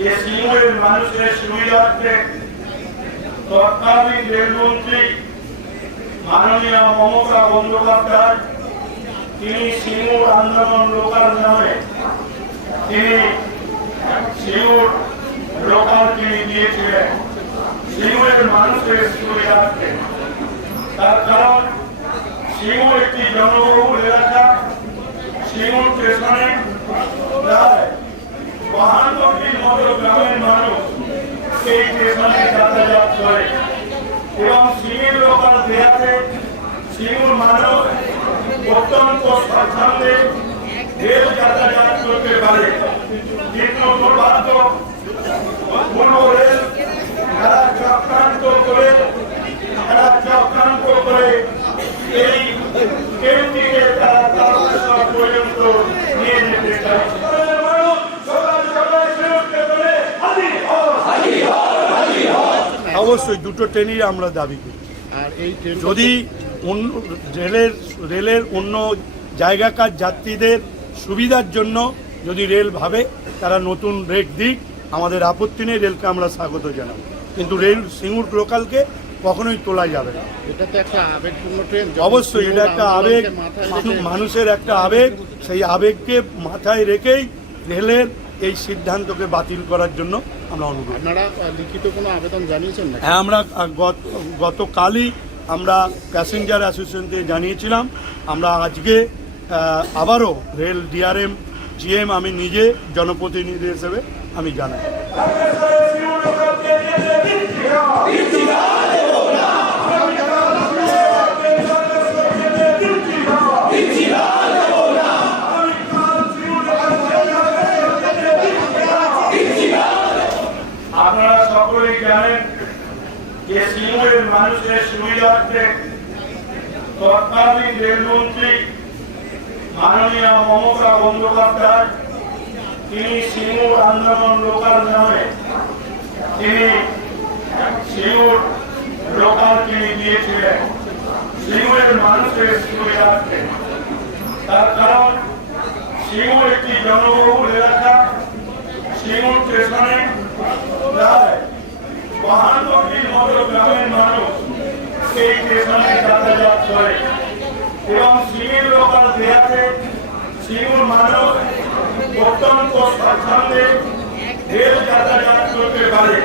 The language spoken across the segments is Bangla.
যে সিঙ্গুরের মানুষের সুবিধার্থে তৎকালীন রেলমন্ত্রী মাননীয় মমতা বন্দ্যোপাধ্যায় তিনি সিঙ্গুর আন্দোলন লোকাল নামে তিনি সিঙ্গুর লোকাল তিনি দিয়েছিলেন সিঙ্গুরের মানুষের সুবিধার্থে। তার কারণ সিঙ্গুর একটি জনবহুল এলাকা। সিঙ্গুর স্টেশনে প্রায় 52টির মতো গ্রামের মানুষ এই স্টেশনে যাতায়াত করে এবং সিঙ্গুর লোকাল দেয়াতে সিঙ্গুর মানুষ অত্যন্ত স্বাচ্ছন্দ্যে রেল যাতায়াত করতে পারে। কিন্তু দুর্ভাগ্য পূর্ব রেল তারা চক্রান্ত করে এই ট্রেনটিকে তারা তারকেশ্বর পর্যন্ত নিয়ে যেতে চায়। অবশ্যই দুটো ট্রেনই আমরা দাবি করি। আর এই ট্রেন যদি রেলের অন্য জায়গাকার যাত্রীদের সুবিধার জন্য যদি রেল ভাবে তারা নতুন রেট দিক, আমাদের আপত্তি নেই, রেলকে আমরা স্বাগত জানাবো। কিন্তু রেল সিঙ্গুর লোকালকে কখনোই তোলা যাবে না। এটা তো একটা আবেগপূর্ণ ট্রেন। অবশ্যই এটা একটা আবেগ, মানুষের একটা আবেগ। সেই আবেগকে মাথায় রেখেই রেলের এই সিদ্ধান্তকে বাতিল করার জন্য আমরা অনুরোধ। আপনারা লিখিত কোনো আবেদন জানিয়েছেন না? হ্যাঁ, আমরা গতকালই আমরা প্যাসেঞ্জার অ্যাসোসিয়েশনকে জানিয়েছিলাম। আমরা আজকে আবারও রেল ডিআরএম জিএম আমি নিজে জনপ্রতিনিধি হিসেবে আমি জানাই। আপনারা সকলেই জানেন যে সিঙ্গুরের মানুষের সুবিধার্থে তৎকালীন রেলমন্ত্রী মাননীয় মমতা বন্দ্যোপাধ্যায় তিনি সিঙ্গুর আন্দোলন লোকাল নামে তিনি সিঙ্গুর লোকাল তিনি দিয়েছিলেন সিঙ্গুরের মানুষের সুবিধার্থে। তার কারণ সিঙ্গুর একটি জনবহুল এলাকা। সিঙ্গুর স্টেশনে প্রায় 52টির মতো গ্রামের মানুষ এই স্টেশনে যাতায়াত করে এবং সিঙ্গুর লোকাল দেয়াতে সিঙ্গুর মানুষ অত্যন্ত স্বাচ্ছন্দ্যে রেল যাতায়াত করতে পারে।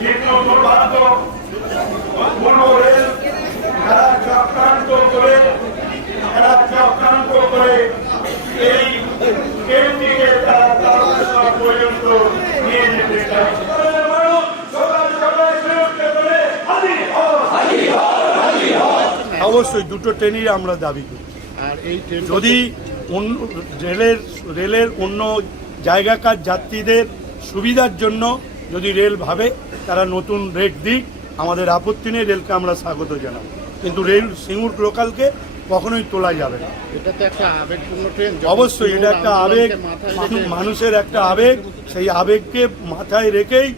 কিন্তু দুর্ভাগ্য পূর্ব রেল তারা চক্রান্ত করে এই ট্রেনটিকে তারা তারকেশ্বর পর্যন্ত নিয়ে যেতে চায়। অবশ্যই দুটো ট্রেনই আমরা দাবি করি। আর এই ট্রেন যদি রেলের অন্য জায়গাকার যাত্রীদের সুবিধার জন্য যদি রেল ভাবে তারা নতুন রেট দিক, আমাদের আপত্তি নেই, রেলকে আমরা স্বাগত জানাবো। কিন্তু রেল সিঙ্গুর লোকালকে কখনোই তোলা যাবে না। এটা তো একটা আবেগপূর্ণ ট্রেন। অবশ্যই এটা একটা আবেগ, মানুষের একটা আবেগ। সেই আবেগকে মাথায় রেখেই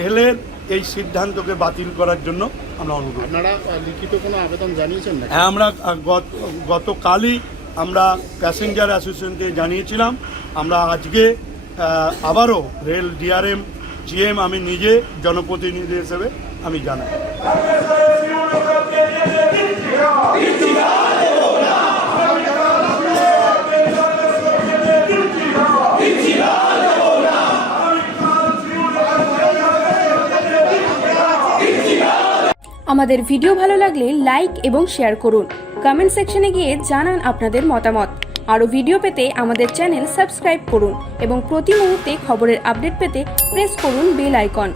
রেলের এই সিদ্ধান্তকে বাতিল করার জন্য আমরা অনুরোধ। আপনারা লিখিত কোনো আবেদন জানিয়েছেন না? হ্যাঁ, আমরা গতকালই আমরা প্যাসেঞ্জার অ্যাসোসিয়েশনকে জানিয়েছিলাম। আমরা আজকে আবারও রেল ডিআরএম জিএম আমি নিজে জনপ্রতিনিধি হিসেবে আমি জানাই। আমাদের ভিডিও ভালো লাগলে লাইক এবং শেয়ার করুন। কমেন্ট সেকশনে গিয়ে জানান আপনাদের মতামত। আরও ভিডিও পেতে আমাদের চ্যানেল সাবস্ক্রাইব করুন এবং প্রতি মুহূর্তে খবরের আপডেট পেতে প্রেস করুন বেল আইকন।